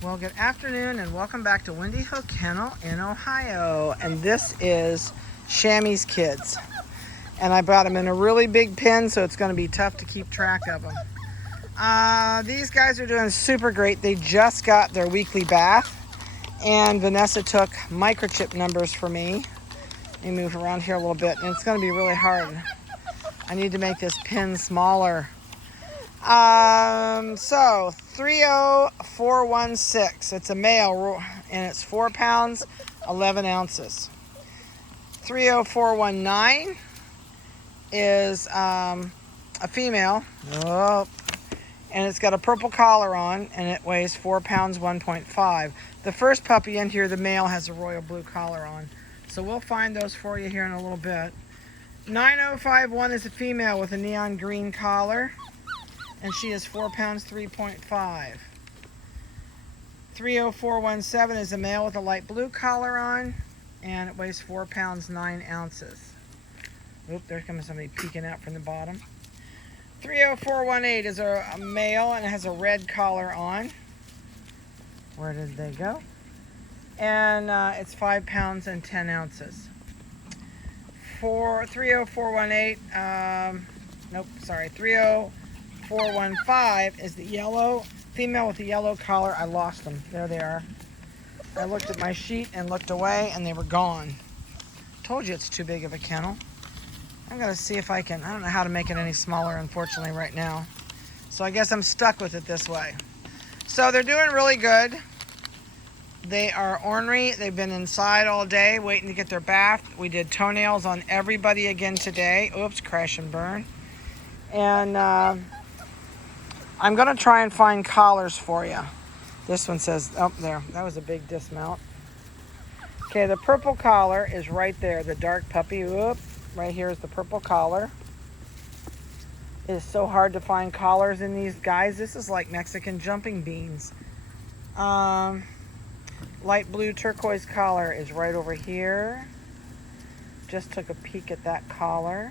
Well, good afternoon and welcome back to Windy Hook Kennel in Ohio. And this is Shammy's kids. And I brought them in a really big pen, so it's going to be tough to keep track of them. These guys are doing super great. They just got their weekly bath. And Vanessa took microchip numbers for me. Let me move around here a little bit. And it's going to be really hard. I need to make this pen smaller. So 30416. It's a male and it's 4 pounds, 11 ounces. 30419 is a female. Oh, and it's got a purple collar on and it weighs 4 pounds, 1.5. The first puppy in here, the male, has a royal blue collar on. So we'll find those for you here in a little bit. 9051 is a female with a neon green collar. And she is 4 pounds, 3.5. 30417 is a male with a light blue collar on, and it weighs 4 pounds, 9 ounces. Oop, there comes somebody peeking out from the bottom. 30418 is a male, and it has a red collar on. Where did they go? And it's 5 pounds and 10 ounces. For 30418, nope, sorry, 30415 is the yellow female with the yellow collar. I lost them. There they are. I looked at my sheet and looked away and they were gone. Told you it's too big of a kennel. I'm going to see if I can. I don't know how to make it any smaller, unfortunately, right now. So I guess I'm stuck with it this way. So they're doing really good. They are ornery. They've been inside all day waiting to get their bath. We did toenails on everybody again today. Oops, crash and burn. And I'm going to try and find collars for you. This one says, oh, there. That was a big dismount. Okay, the purple collar is right there. The dark puppy. Whoop. Right here is the purple collar. It is so hard to find collars in these guys. This is like Mexican jumping beans. Light blue turquoise collar is right over here. Just took a peek at that collar.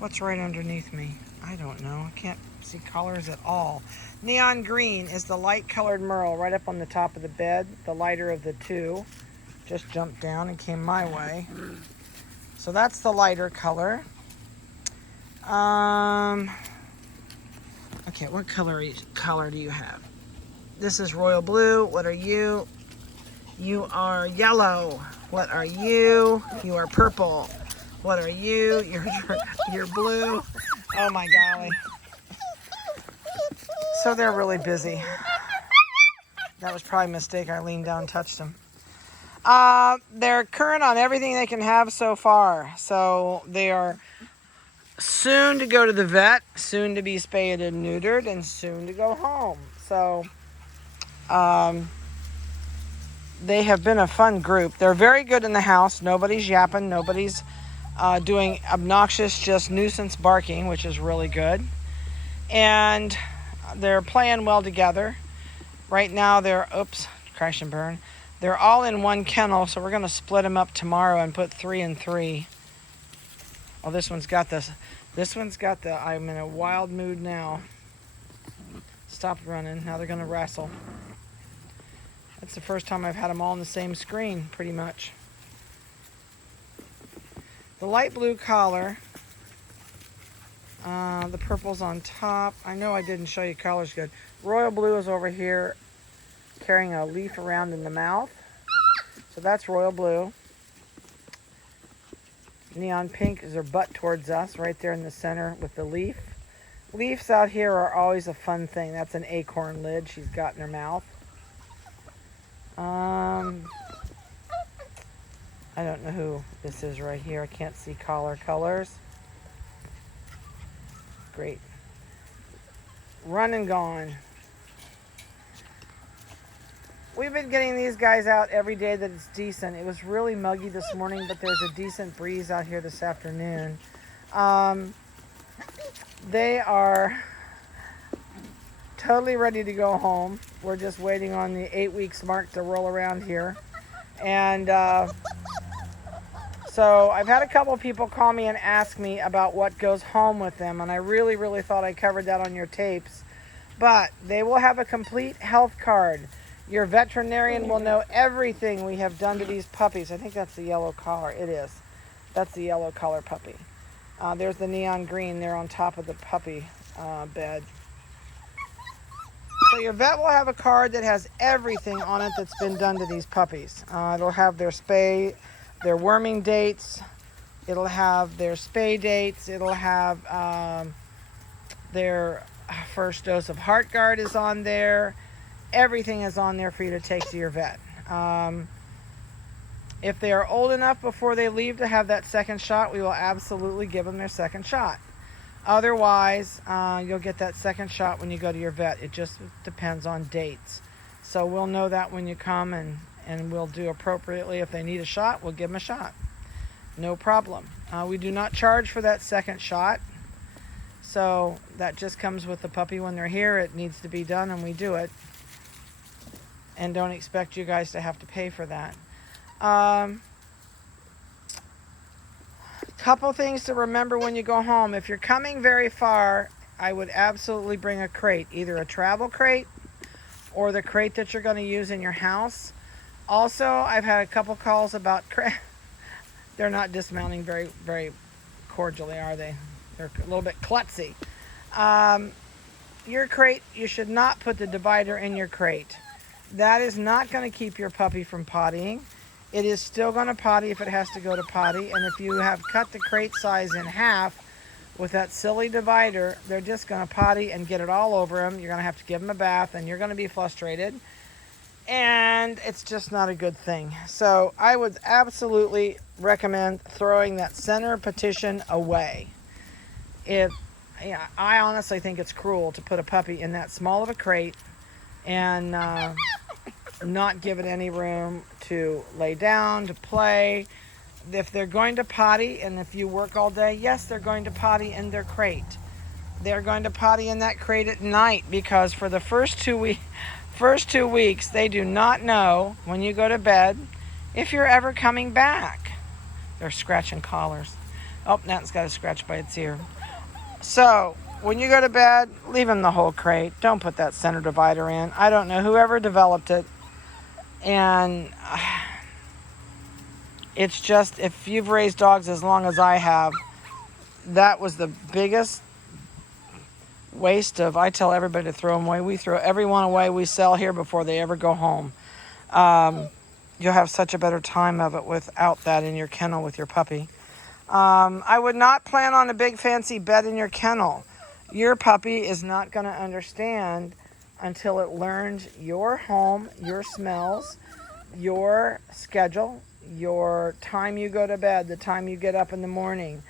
What's right underneath me? I don't know. I can't see collars at all. Neon green is the light colored merle right up on the top of the bed. The lighter of the two. Just jumped down and came my way. So that's the lighter color. Okay, what color do you have? This is royal blue. What are you? You are yellow. What are you? You are purple. What are you? You're blue. Oh my golly. So they're really busy. That was probably a mistake. I leaned down and touched them. They're current on everything they can have so far. So they are soon to go to the vet, soon to be spayed and neutered, and soon to go home. So they have been a fun group. They're very good in the house. Nobody's yapping. Nobody's doing obnoxious, just nuisance barking, which is really good. And they're playing well together. Right now they're, oops, crash and burn. They're all in one kennel, so we're going to split them up tomorrow and put 3 and 3. Oh, this one's got the, I'm in a wild mood now. Stop running. Now they're going to wrestle. That's the first time I've had them all on the same screen, pretty much. The light blue collar, the purple's on top. I know I didn't show you collars good. Royal blue is over here carrying a leaf around in the mouth. So that's royal blue. Neon pink is her butt towards us, right there in the center with the leaf. Leaves out here are always a fun thing. That's an acorn lid she's got in her mouth. I don't know who this is right here. I can't see collar colors. Great. Run and gone. We've been getting these guys out every day that it's decent. It was really muggy this morning, but there's a decent breeze out here this afternoon. They are totally ready to go home. We're just waiting on the 8 weeks mark to roll around here. And so I've had a couple of people call me and ask me about what goes home with them, and I really thought I covered that on your tapes. But they will have a complete health card. Your veterinarian will know everything we have done to these puppies. I think that's the yellow collar. It is. That's the yellow collar puppy. There's the neon green there on top of the puppy bed. So your vet will have a card that has everything on it that's been done to these puppies. It'll have their spay, their worming dates. It'll have their spay dates. It'll have their first dose of HeartGuard is on there. Everything is on there for you to take to your vet. If they are old enough before they leave to have that second shot, we will absolutely give them their second shot. Otherwise, you'll get that second shot when you go to your vet. It just depends on dates. So we'll know that when you come, and we'll do appropriately. If they need a shot, we'll give them a shot. No problem. We do not charge for that second shot. So that just comes with the puppy when they're here. It needs to be done, and we do it. And don't expect you guys to have to pay for that. Couple things to remember when you go home. If you're coming very far, I would absolutely bring a crate, either a travel crate or the crate that you're going to use in your house. Also, I've had a couple calls about they're not dismounting very, very cordially, are they? They're a little bit klutzy. Your crate, you should not put the divider in your crate. That is not going to keep your puppy from pottying. It is still going to potty if it has to go to potty. And if you have cut the crate size in half with that silly divider, they're just going to potty and get it all over them. You're going to have to give them a bath, and you're going to be frustrated. And it's just not a good thing. So I would absolutely recommend throwing that center partition away. I honestly think it's cruel to put a puppy in that small of a crate and not give it any room to lay down, to play. If they're going to potty, and if you work all day, yes, they're going to potty in their crate. They're going to potty in that crate at night, because for the first 2 weeks, they do not know when you go to bed if you're ever coming back. They're scratching collars. Oh, Nat's got a scratch by its ear. So when you go to bed, leave them the whole crate. Don't put that center divider in. I don't know whoever developed it. And it's just, if you've raised dogs as long as I have, that was the biggest waste of, I tell everybody to throw them away. We throw everyone away we sell here before they ever go home. You'll have such a better time of it without that in your kennel with your puppy. I would not plan on a big fancy bed in your kennel. Your puppy is not going to understand until it learns your home, your smells, your schedule, your time you go to bed, the time you get up in the morning.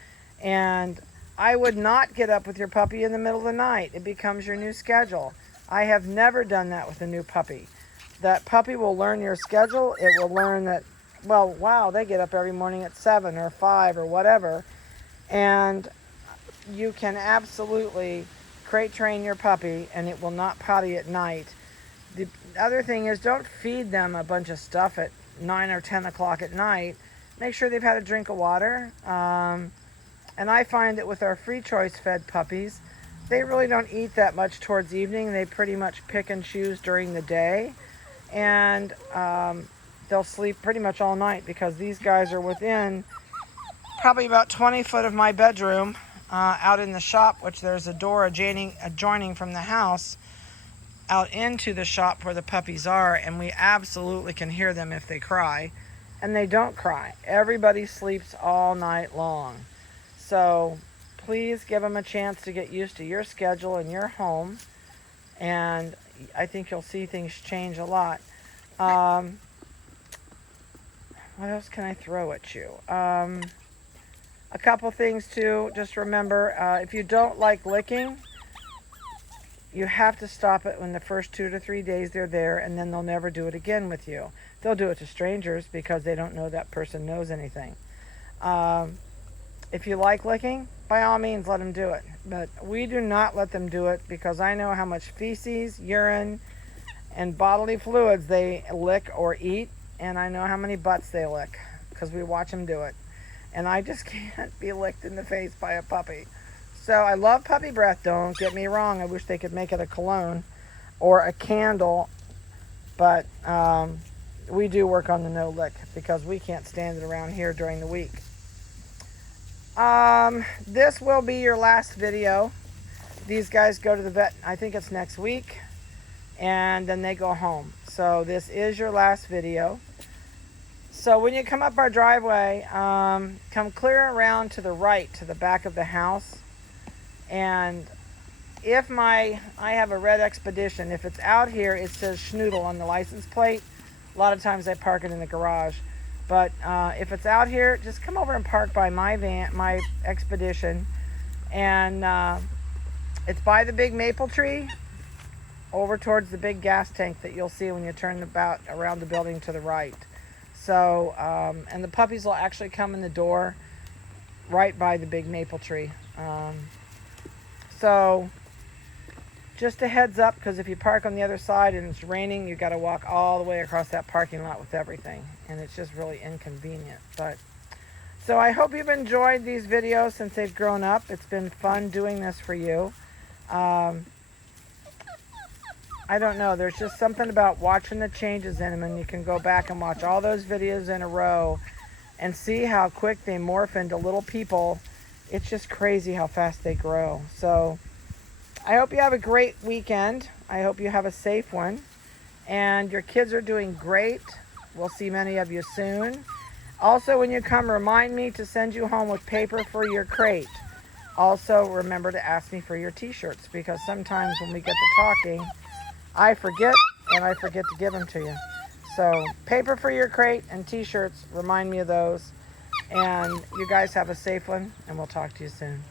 And I would not get up with your puppy in the middle of the night. It becomes your new schedule. I have never done that with a new puppy. That puppy will learn your schedule. It will learn that, well, wow, they get up every morning at 7 or 5 or whatever. And you can absolutely crate train your puppy, and it will not potty at night. The other thing is, don't feed them a bunch of stuff at 9 or 10 o'clock at night. Make sure they've had a drink of water. And I find that with our free choice fed puppies, they really don't eat that much towards evening. They pretty much pick and choose during the day. And they'll sleep pretty much all night, because these guys are within probably about 20 foot of my bedroom. Out in the shop, which there's a door adjoining from the house out into the shop where the puppies are, and we absolutely can hear them if they cry. And they don't cry. Everybody sleeps all night long. So please give them a chance to get used to your schedule and your home, and I think you'll see things change a lot. What else can I throw at you? A couple things too, just remember, if you don't like licking, you have to stop it when the first 2 to 3 days they're there, and then they'll never do it again with you. They'll do it to strangers because they don't know that person knows anything. If you like licking, by all means let them do it. But we do not let them do it, because I know how much feces, urine, and bodily fluids they lick or eat, and I know how many butts they lick, because we watch them do it. And I just can't be licked in the face by a puppy. So I love puppy breath, don't get me wrong. I wish they could make it a cologne or a candle, but we do work on the no lick because we can't stand it around here during the week. This will be your last video. These guys go to the vet, I think it's next week, and then they go home. So this is your last video. So when you come up our driveway, come clear around to the right, to the back of the house. And if I have a red Expedition, if it's out here, it says Schnoodle on the license plate. A lot of times I park it in the garage. But if it's out here, just come over and park by my Expedition. And it's by the big maple tree over towards the big gas tank that you'll see when you turn about around the building to the right. So, and the puppies will actually come in the door right by the big maple tree. So, just a heads up, because if you park on the other side and it's raining, you got to walk all the way across that parking lot with everything. And it's just really inconvenient. But so I hope you've enjoyed these videos since they've grown up. It's been fun doing this for you. I don't know, there's just something about watching the changes in them, and you can go back and watch all those videos in a row and see how quick they morph into little people. It's just crazy how fast they grow. So I hope you have a great weekend. I hope you have a safe one, and your kids are doing great. We'll see many of you soon. Also, when you come, remind me to send you home with paper for your crate. Also, remember to ask me for your t-shirts, because sometimes when we get to talking, I forget, and I forget to give them to you. So, paper for your crate and t-shirts, remind me of those. And you guys have a safe one, and we'll talk to you soon.